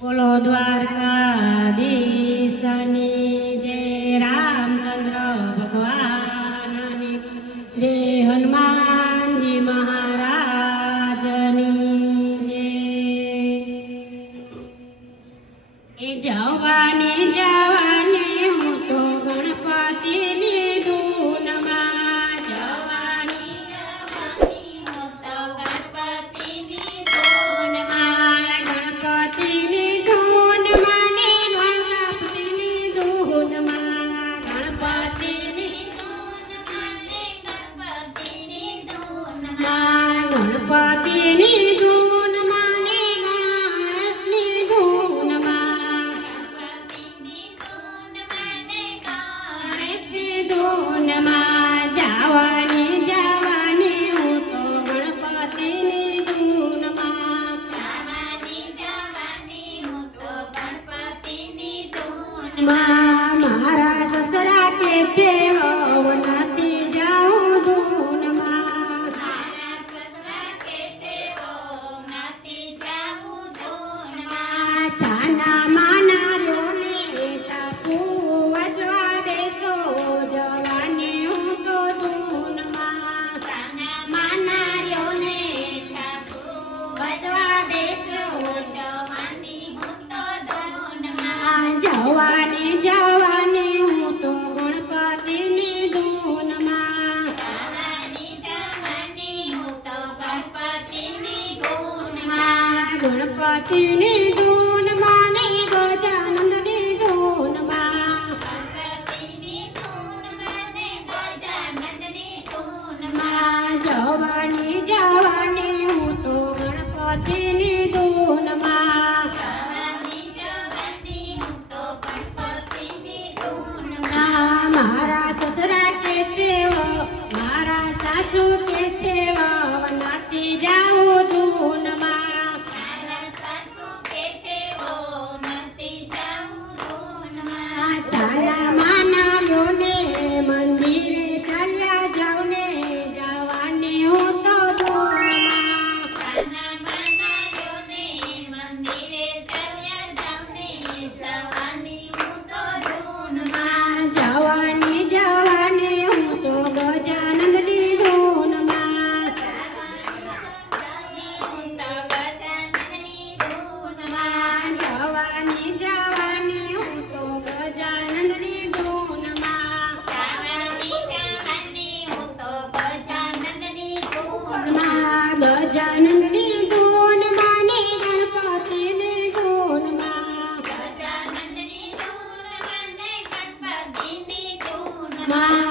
બોલો દ્વારકાધીશની જય રામચંદ્ર ભગવાનની જય હનુમાનજી મહારાજની જય. એ જવાની જાવ my ગણપતિને ધૂનમાં ને ગજાનંદ ને ધૂનમાં જવાને જવાને હું તો ગણપતિની ધૂન Wow.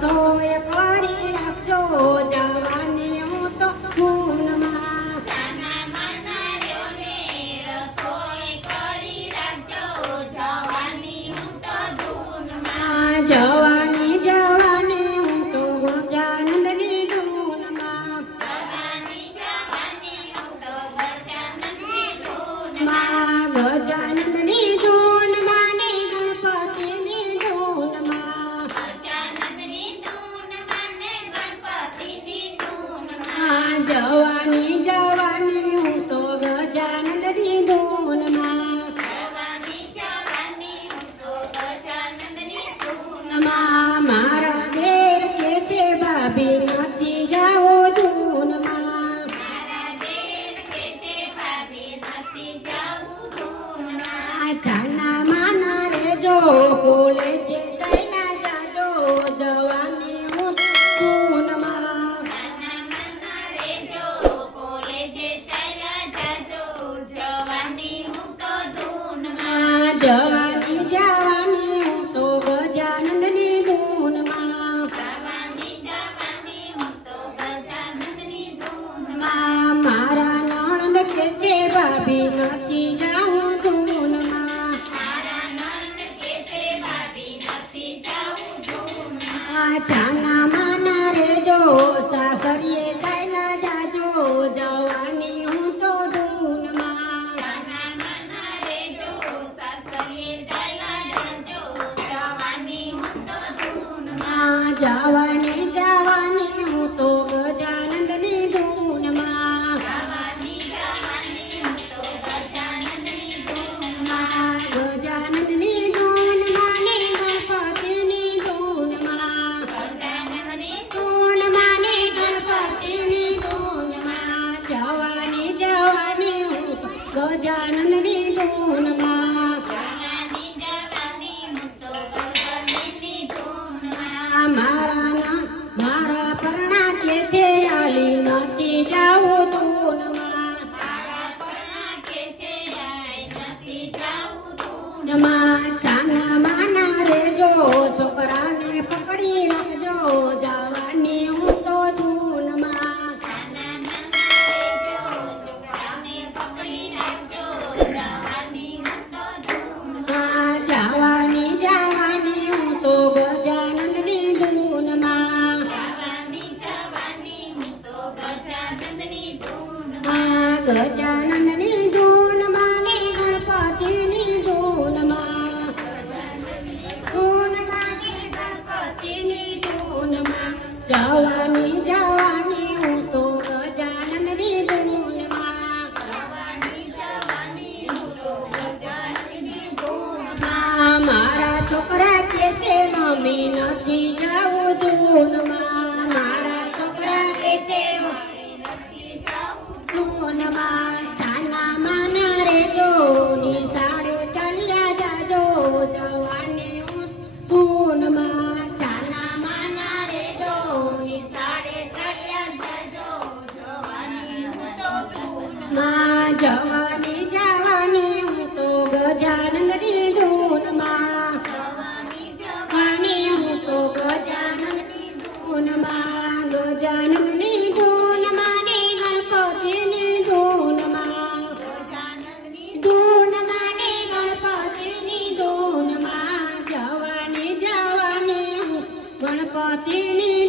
so many problems. જવાની જવાની હું તો જાન જવાની હું તો ગજાનંદની ધૂનમાં. મારા નણંદ કે છે ભાભી નથી જાઉં ધૂનમાં. ચાંદ 家外。ગજાનંદની ધૂનમાં ને ગણપતિની ધૂનમાં ધૂનમાં ગણપતિની ધૂનમાં જવાની ગજાનનની ધૂનમાં પાણી હું તો ગજાનનની ધૂનમાં ગજાનનની ધૂનમાં ને ગણપતિ ની ધૂનમાં ધૂનમાં ને ગણપતિ